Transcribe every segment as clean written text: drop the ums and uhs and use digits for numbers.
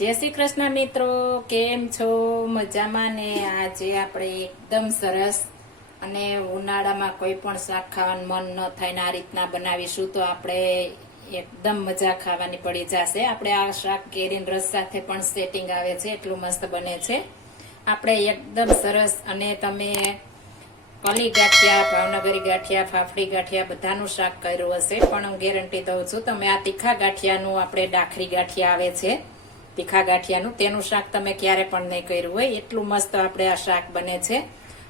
जय श्री कृष्ण मित्रों, केम छो? मजामां ने? आज આપણે એકદમ સરસ અને ઉનાળામાં કોઈ પણ શાક ખાવાનું મન ન થાય ને આ રીતના બનાવીશું તો આપણે એકદમ મજા ખાવાની પડી જશે। આપણે આ શાક કેરીના રસ સાથે પણ સેટિંગ આવે છે, એટલું મસ્ત બને છે। આપણે એકદમ સરસ અને તમે કલી ગાંઠિયા, ભાવનગરી ગાંઠિયા, ફાફડી ગાંઠિયા બધાનું શાક કર્યું હશે, પણ હું ગેરંટી દઉં છું તમે આ તીખા ગાંઠિયાનું આપણે ડાખરી ગાંઠિયા આવે છે તીખા ગાંઠિયાનું, તેનું શાક તમે ક્યારે પણ નહીં કર્યું હોય, એટલું મસ્ત આપણે આ શાક બને છે।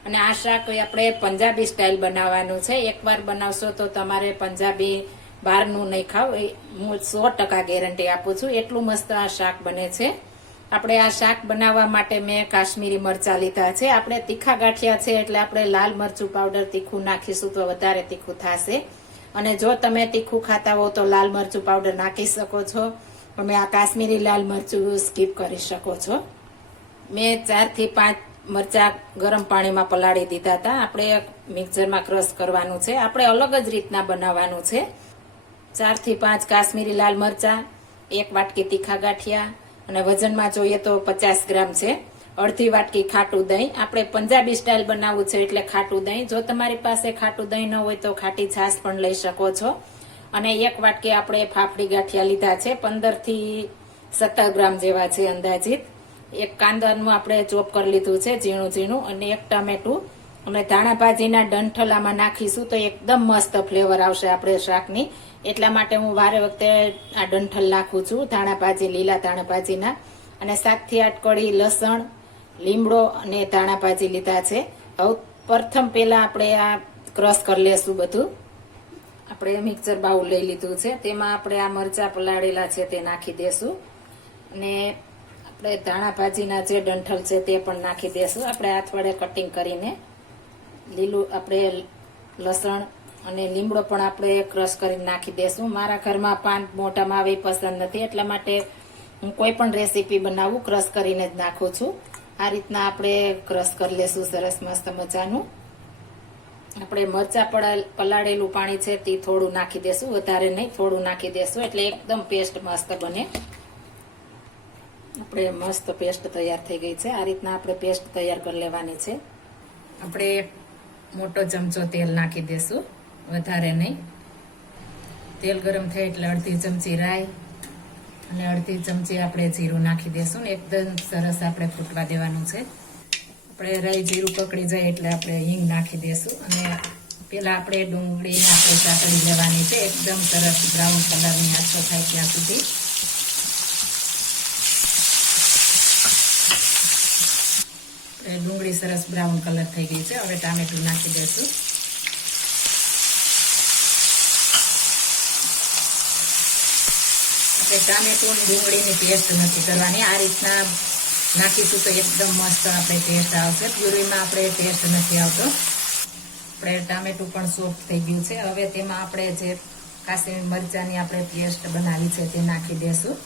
અને આ શાક આપણે પંજાબી સ્ટાઇલ બનાવવાનું છે। એકવાર બનાવશો તો તમારે પંજાબી બહારનું નહીં ખાવ, હું 100% ગેરંટી આપું છું, એટલું મસ્ત આ શાક બને છે। આપણે આ શાક બનાવવા માટે મેં કાશ્મીરી મરચા લીધા છે। આપણે તીખા ગાંઠિયા છે એટલે આપણે લાલ મરચું પાવડર તીખું નાખીશું તો વધારે તીખું થશે, અને જો તમે તીખું ખાતા હો તો લાલ મરચું પાવડર નાખી શકો છો, તમે આ કાશ્મીરી લાલ મરચું સ્કીપ કરી શકો છો। મેં 4 થી 5 મરચા ગરમ પાણીમાં પલાળી દીધા હતા। આપણે મિક્સરમાં ક્રશ કરવાનું છે, આપણે અલગ જ રીતના બનાવવાનું છે। 4 થી 5 કાશ્મીરી લાલ મરચા, 1 વાટકી તીખા ગાંઠિયા, અને વજનમાં જોઈએ તો 50 ગ્રામ છે। અડધી વાટકી ખાટું દહીં, આપણે પંજાબી સ્ટાઇલ બનાવવું છે એટલે ખાટું દહીં, જો તમારી પાસે ખાટું દહીં ન હોય તો ખાટી છાશ પણ લઈ શકો છો। અને 1 વાટકી આપણે ફાફડી ગાંઠિયા લીધા છે, 15 થી 17 ગ્રામ જેવા છે અંદાજિત। 1 કાંદાનું આપણે ચોપ કરી લીધું છે ઝીણું ઝીણું, અને 1 ટામેટું, અને ધાણા ભાજીના ડંઠલામાં નાખીશું તો એકદમ મસ્ત ફ્લેવર આવશે આપણે શાકની, એટલા માટે હું વારે વખતે આ ડંઠલ નાખું છું, ધાણા ભાજી, લીલા ધાણા ભાજીના। અને 7 થી 8 કળી લસણ, લીમડો અને ધાણા ભાજી લીધા છે। હવે પ્રથમ પહેલા આપણે આ ક્રશ કરી લેશું બધું। આપણે મિક્સર બાઉલ લઈ લીધું છે, તેમાં આપણે આ મરચા પલાળેલા છે તે નાખી દેશું, અને આપણે ધાણા ભાજીના જે ડંઠલ છે તે પણ નાખી દેશું। આપણે હાથ વડે કટિંગ કરીને લીલું આપણે લસણ અને લીમડો પણ આપણે ક્રશ કરીને નાખી દેશું। મારા ઘરમાં પાન મોટામાં આવે પસંદ નથી, એટલા માટે હું કોઈ પણ રેસીપી બનાવું ક્રશ કરીને જ નાખું છું। આ રીતના આપણે ક્રશ કરી લેશું સરસ મસ્ત મજાનું। આપણે મરચા પલાળેલું પાણી છે તે થોડું નાખી દેશું, વધારે નહીં, થોડું નાખી દેશું એટલે એકદમ પેસ્ટ મસ્ત બને। આપણે મસ્ત પેસ્ટ તૈયાર થઈ ગઈ છે, આ રીતના આપણે પેસ્ટ તૈયાર કરી લેવાની છે। આપણે મોટો ચમચો તેલ નાખી દેશું, વધારે નહીં। તેલ ગરમ થાય એટલે અડધી ચમચી રાઈ અને અડધી ચમચી આપણે જીરું નાખી દેશું ને એકદમ સરસ આપણે ફૂટવા દેવાનું છે। આપણે રાઈ જીરું પકડી જાય એટલે આપણે હિંગ નાખી દેશું, અને પેલા આપણે ડુંગળી આપણે સાતળી લેવાની છે, એકદમ સરસ બ્રાઉન કલરની આછો થાય ત્યાં સુધી। ડુંગળી સરસ બ્રાઉન કલર થઈ ગઈ છે, હવે ટામેટું નાખી દેશું। આપણે ટામેટું ડુંગળીની પેસ્ટ નથી કરવાની, આ રીતના નાખીશું તો એકદમ મસ્ત આપણે ટેસ્ટ આવશે, પ્યુરીમાં આપણે ટેસ્ટ નથી આવતો। આપણે ટામેટું પણ સોફ્ટ થઈ ગયું છે, હવે તેમાં આપણે જે કાશ્મીરી મરચાની આપણે પેસ્ટ બનાવી છે તે નાખી દેશું।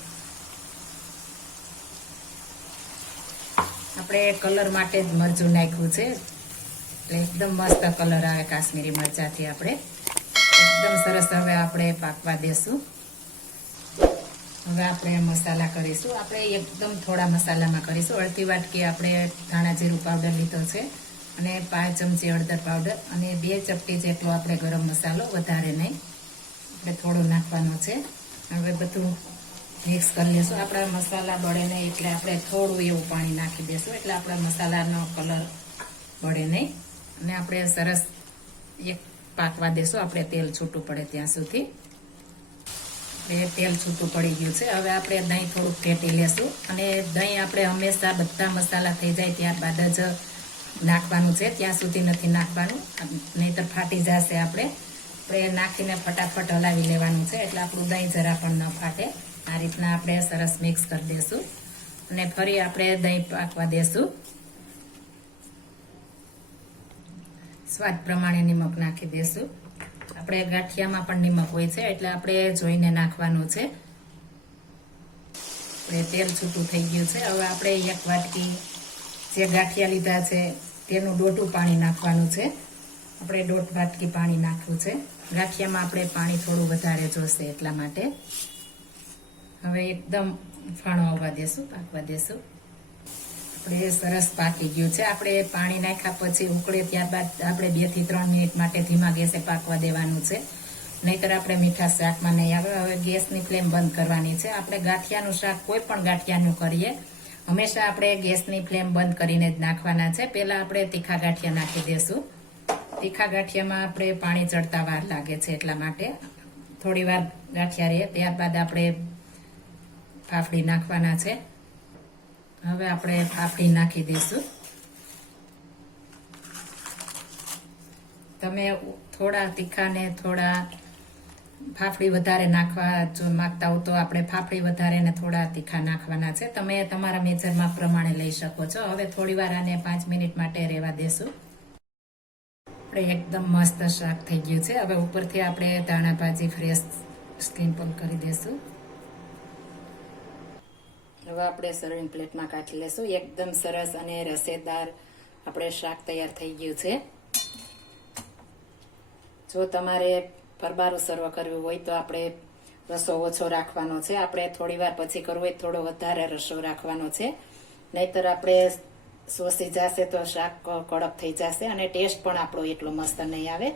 આપણે કલર માટે જ મરચું નાખ્યું છે એટલે એકદમ મસ્ત કલર આવે કાશ્મીરી મરચાથી, આપણે એકદમ સરસ હવે આપણે પાકવા દેશું। હવે આપણે મસાલા કરીશું, આપણે એકદમ થોડા મસાલામાં કરીશું। અડધી વાટકી આપણે ધાણા જીરું પાવડર લીધો છે, અને 5 ચમચી હળદર પાવડર, અને 2 ચપટી જેટલો આપણે ગરમ મસાલો, વધારે નહીં, આપણે થોડો નાખવાનો છે। હવે બધું મિક્સ કરી લઈશું। આપણા મસાલા બળે નહીં એટલે આપણે થોડું એવું પાણી નાખી દઈશું, એટલે આપણા મસાલાનો કલર બળે નહીં, અને આપણે સરસ એક પાકવા દેશું, આપણે તેલ છૂટું પડે ત્યાં સુધી। તેલ છૂટું પડી ગયું છે, હવે આપણે દહીં થોડુંક ફેટી લેશું, અને દહીં આપણે હંમેશા બધા મસાલા થઈ જાય ત્યારબાદ જ નાખવાનું છે, ત્યાં સુધી નથી નાખવાનું, નહીંતર ફાટી જશે। આપણે નાખીને ફટાફટ હલાવી લેવાનું છે, એટલે આપણું દહીં જરા પણ ન ફાટે। આ રીતના આપણે સરસ મિક્સ કરી દેશું, અને ફરી આપણે દહીં પાકવા દેશું। સ્વાદ પ્રમાણે નિમક નાખી દેશું, આપણે ગાંઠિયામાં પણ નિમક હોય છે એટલે આપણે જોઈને નાખવાનું છે। આપણે તેલ છૂટું થઈ ગયું છે, હવે આપણે 1 વાટકી જે ગાંઠિયા લીધા છે તેનું દોઢું પાણી નાખવાનું છે। આપણે 1.5 વાટકી પાણી નાખવું છે, ગાંઠિયામાં આપણે પાણી થોડું વધારે જોશે એટલા માટે। હવે એકદમ ફાણો આવવા દેશું, પાકવા દેશું. આપણે સરસ પાકી ગયું છે. આપણે પાણી નાખ્યા પછી ઉકળે ત્યારબાદ આપણે 2 થી 3 મિનિટ માટે ધીમા ગેસે પાકવા દેવાનું છે, નહીતર આપણે મીઠા શાકમાં નહીં આવે. હવે ગેસની ફ્લેમ બંધ કરવાની છે. આપણે ગાંઠિયાનું શાક કોઈ પણ ગાંઠિયાનું કરીએ હંમેશા આપણે ગેસની ફ્લેમ બંધ કરીને જ નાખવાના છે. પહેલા આપણે તીખા ગાંઠિયા નાખી દેશું. તીખા ગાંઠિયામાં આપણે પાણી ચડતા વાર લાગે છે, એટલા માટે થોડી વાર ગાંઠિયા રહે ત્યારબાદ આપણે ફાફડી નાખવાના છે. હવે આપણે ફાફડી નાખી દઈશું. તમે થોડા તીખા ને થોડા ફાફડી વધારે નાખવા જો માંગતા હો તો આપણે ફાફડી વધારે ને થોડા તીખા નાખવાના છે. તમે તમારા મેજરમાં પ્રમાણે લઈ શકો છો. હવે થોડી વાર આને 5 મિનિટ માટે રહેવા દેશું. આપણે એકદમ મસ્ત શાક થઈ ગયું છે. હવે ઉપરથી આપણે ધાણા ભાજી ફ્રેશ સ્પ્રિંકલ કરી દેશું. હવે આપણે સર્વિંગ પ્લેટમાં કાઢી લેશું. એકદમ સરસ અને રસેદાર આપણે શાક તૈયાર થઈ ગયું છે. જો તમારે પરબારું સર્વ કરવું હોય તો આપણે રસો ઓછો રાખવાનો છે. આપણે થોડી વાર પછી કરવું હોય થોડો વધારે રસો રાખવાનો છે, નહીતર આપણે સોસી જશે તો શાક કડક થઈ જશે અને ટેસ્ટ પણ આપણો એટલો મસ્ત નહીં આવે.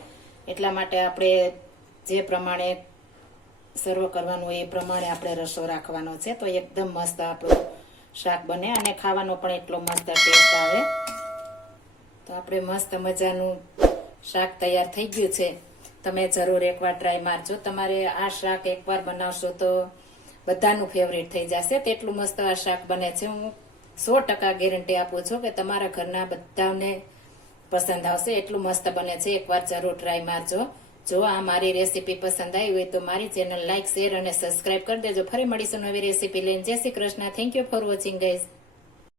એટલા માટે આપણે જે પ્રમાણે સર્વ કરવાનું હોય એ પ્રમાણે આપણે રસો રાખવાનો છે, તો એકદમ મસ્ત આપણું શાક બને અને ખાવાનો પણ એટલો મસ્ત ટેસ્ટ આવે. તો આપણે મસ્ત મજાનું શાક તૈયાર થઈ ગયું છે. તમે જરૂર એકવાર ટ્રાય મારજો. તમારે આ શાક એકવાર બનાવશો તો બધાનું ફેવરેટ થઈ જશે. તેટલું મસ્ત આ શાક બને છે. હું 100% ગેરંટી આપું છું કે તમારા ઘરના બધાને પસંદ આવશે. એટલું મસ્ત બને છે. એકવાર જરૂર ટ્રાય મારજો. જો આ મારી રેસીપી પસંદ આવી હોય તો મારી ચેનલ લાઈક, શેર અને સબસ્ક્રાઇબ કરી દેજો. ફરી મળીશું નવી રેસીપી લઈને. જય Shri Krishna. Thank you for watching guys.